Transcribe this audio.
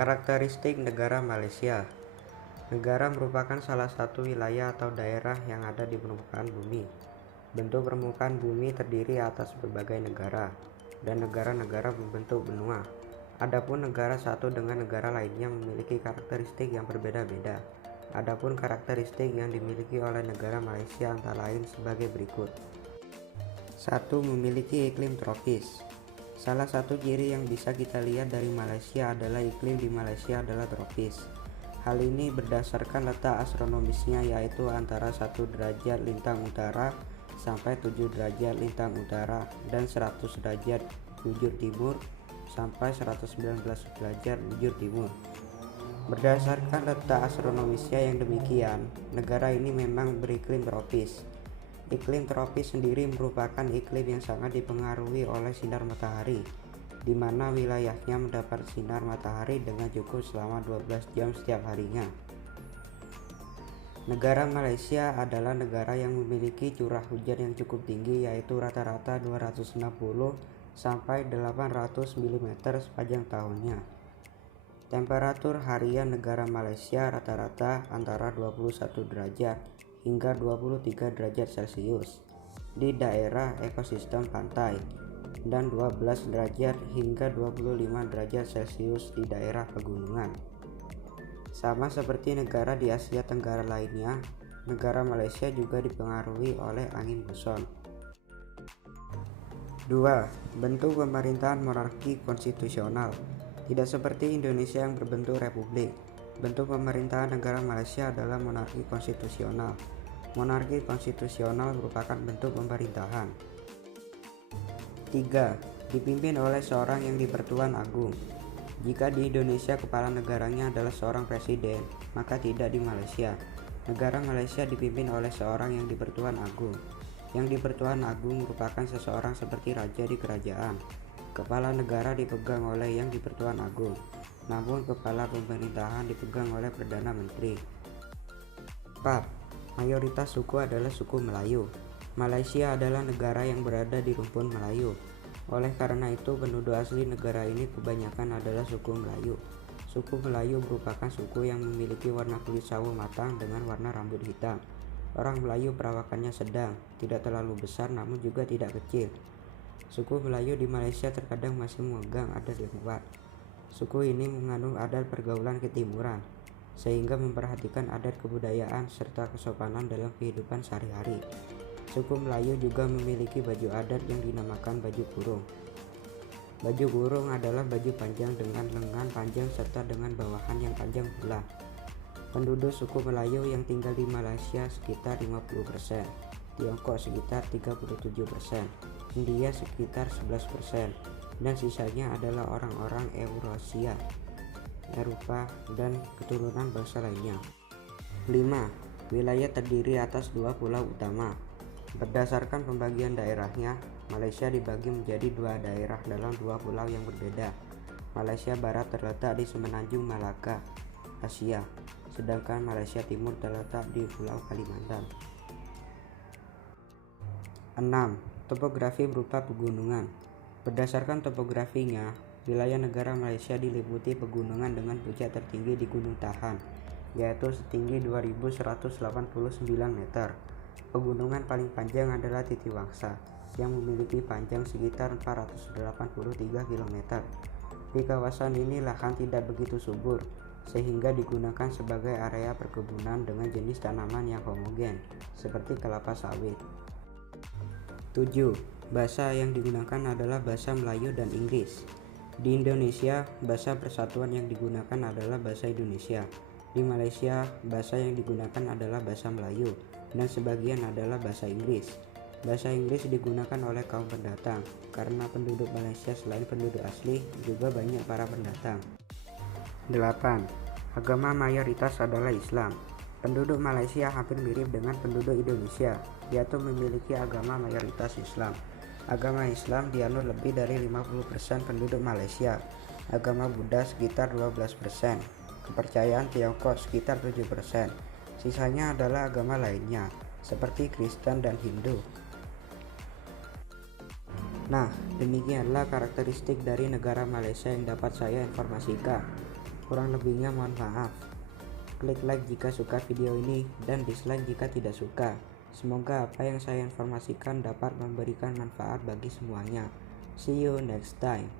Karakteristik negara Malaysia. Negara merupakan salah satu wilayah atau daerah yang ada di permukaan bumi. Bentuk permukaan bumi terdiri atas berbagai negara, dan negara-negara berbentuk benua. Adapun negara satu dengan negara lainnya memiliki karakteristik yang berbeda-beda. Adapun karakteristik yang dimiliki oleh negara Malaysia antara lain sebagai berikut. 1. Memiliki iklim tropis. Salah satu ciri yang bisa kita lihat dari Malaysia adalah iklim di Malaysia adalah tropis. Hal ini berdasarkan letak astronomisnya, yaitu antara 1 derajat lintang utara sampai 7 derajat lintang utara dan 100 derajat bujur timur sampai 119 derajat bujur timur. Berdasarkan letak astronomisnya yang demikian, negara ini memang beriklim tropis. Iklim tropis sendiri merupakan iklim yang sangat dipengaruhi oleh sinar matahari, di mana wilayahnya mendapat sinar matahari dengan cukup selama 12 jam setiap harinya. Negara Malaysia adalah negara yang memiliki curah hujan yang cukup tinggi, yaitu rata-rata 260 sampai 800 mm sepanjang tahunnya. Temperatur harian negara Malaysia rata-rata antara 21 derajat hingga 23 derajat Celcius di daerah ekosistem pantai dan 12 derajat hingga 25 derajat Celcius di daerah pegunungan. Sama seperti negara di Asia Tenggara lainnya, negara Malaysia juga dipengaruhi oleh angin muson. 2. Bentuk pemerintahan monarki konstitusional. Tidak seperti Indonesia yang berbentuk republik. Bentuk pemerintahan negara Malaysia adalah monarki konstitusional. Monarki konstitusional merupakan bentuk pemerintahan. 3. Dipimpin oleh seorang yang di-Pertuan Agung. Jika di Indonesia kepala negaranya adalah seorang presiden, maka tidak di Malaysia. Negara Malaysia dipimpin oleh seorang yang di-Pertuan Agung. Yang di-Pertuan Agung merupakan seseorang seperti raja di kerajaan. Kepala negara dipegang oleh yang di-Pertuan Agung, namun kepala pemerintahan dipegang oleh Perdana Menteri. 4. Mayoritas suku adalah suku Melayu. Malaysia adalah negara yang berada di rumpun Melayu. Oleh karena itu, penduduk asli negara ini kebanyakan adalah suku Melayu. Suku Melayu merupakan suku yang memiliki warna kulit sawo matang dengan warna rambut hitam. Orang Melayu perawakannya sedang, tidak terlalu besar namun juga tidak kecil. Suku Melayu di Malaysia terkadang masih memegang adat yang kuat. Suku ini mengandung adat pergaulan ketimuran, sehingga memperhatikan adat kebudayaan serta kesopanan dalam kehidupan sehari-hari. Suku Melayu juga memiliki baju adat yang dinamakan baju kurung. Baju kurung adalah baju panjang dengan lengan panjang serta dengan bawahan yang panjang pula. Penduduk suku Melayu yang tinggal di Malaysia sekitar 50%, Tiongkok sekitar 37%, India sekitar 11%, dan sisanya adalah orang-orang Eurasia, Eropa, dan keturunan bangsa lainnya. 5. Wilayah terdiri atas 2 pulau utama. Berdasarkan pembagian daerahnya, Malaysia dibagi menjadi 2 daerah dalam 2 pulau yang berbeda. Malaysia Barat terletak di Semenanjung Malaka, Asia, sedangkan Malaysia Timur terletak di Pulau Kalimantan. 6. Topografi berupa pegunungan. Berdasarkan topografinya, wilayah negara Malaysia diliputi pegunungan dengan puncak tertinggi di Gunung Tahan, yaitu setinggi 2189 meter. Pegunungan paling panjang adalah Titiwangsa, yang memiliki panjang sekitar 483 km. Di kawasan ini lahan tidak begitu subur, sehingga digunakan sebagai area perkebunan dengan jenis tanaman yang homogen, seperti kelapa sawit. 7. Bahasa yang digunakan adalah bahasa Melayu dan Inggris. Di Indonesia, bahasa persatuan yang digunakan adalah bahasa Indonesia. Di Malaysia, bahasa yang digunakan adalah bahasa Melayu, dan sebagian adalah bahasa Inggris. Bahasa Inggris digunakan oleh kaum pendatang, karena penduduk Malaysia selain penduduk asli, juga banyak para pendatang. 8. Agama mayoritas adalah Islam. Penduduk Malaysia hampir mirip dengan penduduk Indonesia, yaitu memiliki agama mayoritas Islam. Agama Islam dianut lebih dari 50% penduduk Malaysia. Agama Buddha sekitar 12%. Kepercayaan Tiongkok sekitar 7%. Sisanya adalah agama lainnya, seperti Kristen dan Hindu. Nah, demikianlah karakteristik dari negara Malaysia yang dapat saya informasikan. Kurang lebihnya mohon maaf. Klik like jika suka video ini dan dislike jika tidak suka. Semoga apa yang saya informasikan dapat memberikan manfaat bagi semuanya. See you next time.